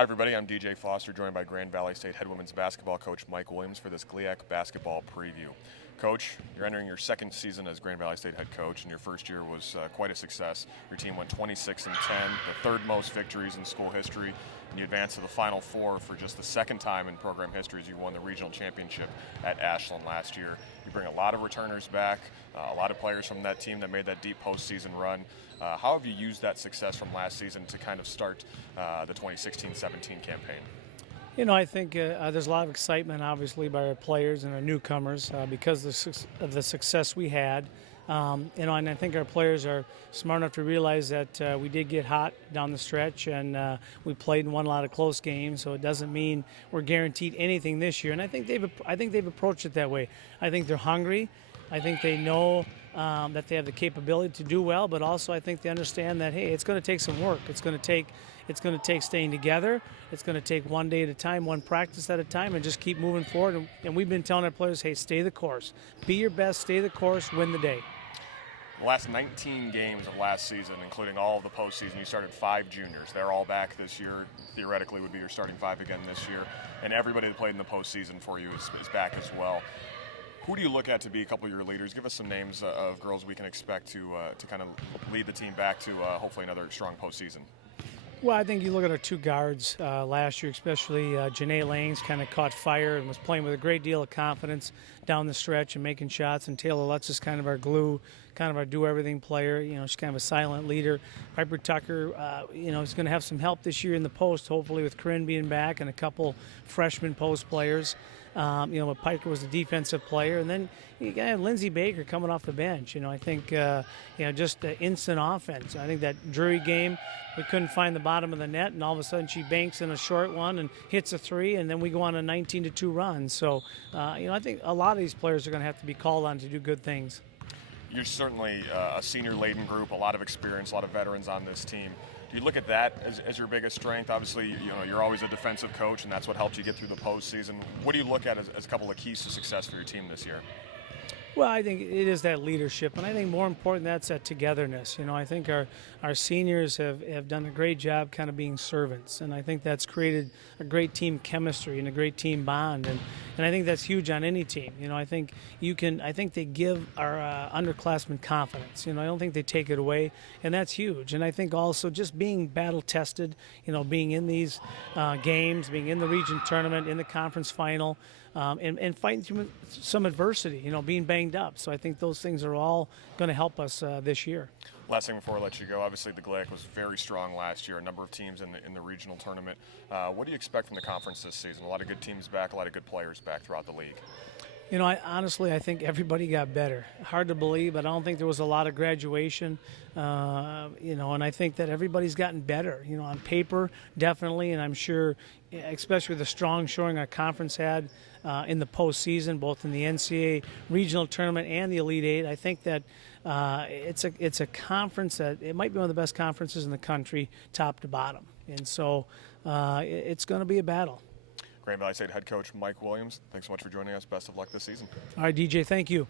Hi everybody, I'm DJ Foster, joined by Grand Valley State head women's basketball coach Mike Williams for this GLIAC basketball preview. Coach, you're entering your second season as Grand Valley State head coach, and your first year was quite a success. Your team went 26-10, the third most victories in school history, and you advanced to the Final Four for just the second time in program history as you won the regional championship at Ashland last year. You bring a lot of returners back, a lot of players from that team that made that deep postseason run. How have you used that success from last season to kind of start the 2016-17 campaign? You know, I think there's a lot of excitement, obviously, by our players and our newcomers because of the success we had. And I think our players are smart enough to realize that we did get hot down the stretch, and we played and won a lot of close games. So it doesn't mean we're guaranteed anything this year. And I think they've approached it that way. I think they're hungry. I think they know that they have the capability to do well, but also I think they understand that, hey, it's going to take some work. It's going to take staying together. It's going to take one day at a time, one practice at a time, and just keep moving forward. And we've been telling our players, hey, stay the course. Be your best, stay the course, win the day. The last 19 games of last season, including all of the postseason, you started 5 juniors. They're all back this year. Theoretically would be your starting 5 again this year. And everybody that played in the postseason for you is back as well. Who do you look at to be a couple of your leaders? Give us some names of girls we can expect to kind of lead the team back to hopefully another strong postseason. Well, I think you look at our 2 guards last year, especially Janae Langs kind of caught fire and was playing with a great deal of confidence down the stretch and making shots. And Taylor Lutz is kind of our glue, kind of our do-everything player. You know, she's kind of a silent leader. Piper Tucker, is going to have some help this year in the post, hopefully with Corinne being back and a couple freshman post players. But Piper was a defensive player. And then you got Lindsey Baker coming off the bench. I think, just instant offense. I think that Drury game, we couldn't find the bottom of the net, and all of a sudden she banks in a short one and hits a 3, and then we go on a 19-2 run. So, I think a lot of these players are going to have to be called on to do good things. You're certainly a senior-laden group, a lot of experience, a lot of veterans on this team. Do you look at that as your biggest strength? Obviously, you're always a defensive coach, and that's what helped you get through the postseason. What do you look at as a couple of keys to success for your team this year? Well, I think it is that leadership, and I think more important, that's that togetherness. I think our seniors have done a great job kind of being servants, and I think that's created a great team chemistry and a great team bond, and I think that's huge on any team. I think they give our underclassmen confidence. I don't think they take it away, and that's huge. And I think also just being battle tested, being in these games, being in the region tournament, in the conference final, and fighting through some adversity, being banged up. So I think those things are all going to help us this year. Last thing before I let you go, obviously the GLIAC was very strong last year, a number of teams in the regional tournament. What do you expect from the conference this season? A lot of good teams back, a lot of good players back throughout the league. I think everybody got better. Hard to believe, but I don't think there was a lot of graduation, and I think that everybody's gotten better, on paper, definitely, and I'm sure, especially the strong showing our conference had in the postseason, both in the NCAA regional tournament and the Elite Eight. I think that it's a conference that it might be one of the best conferences in the country, top to bottom, and so it's going to be a battle. Grand Valley State head coach Mike Williams, thanks so much for joining us. Best of luck this season. All right, DJ, thank you.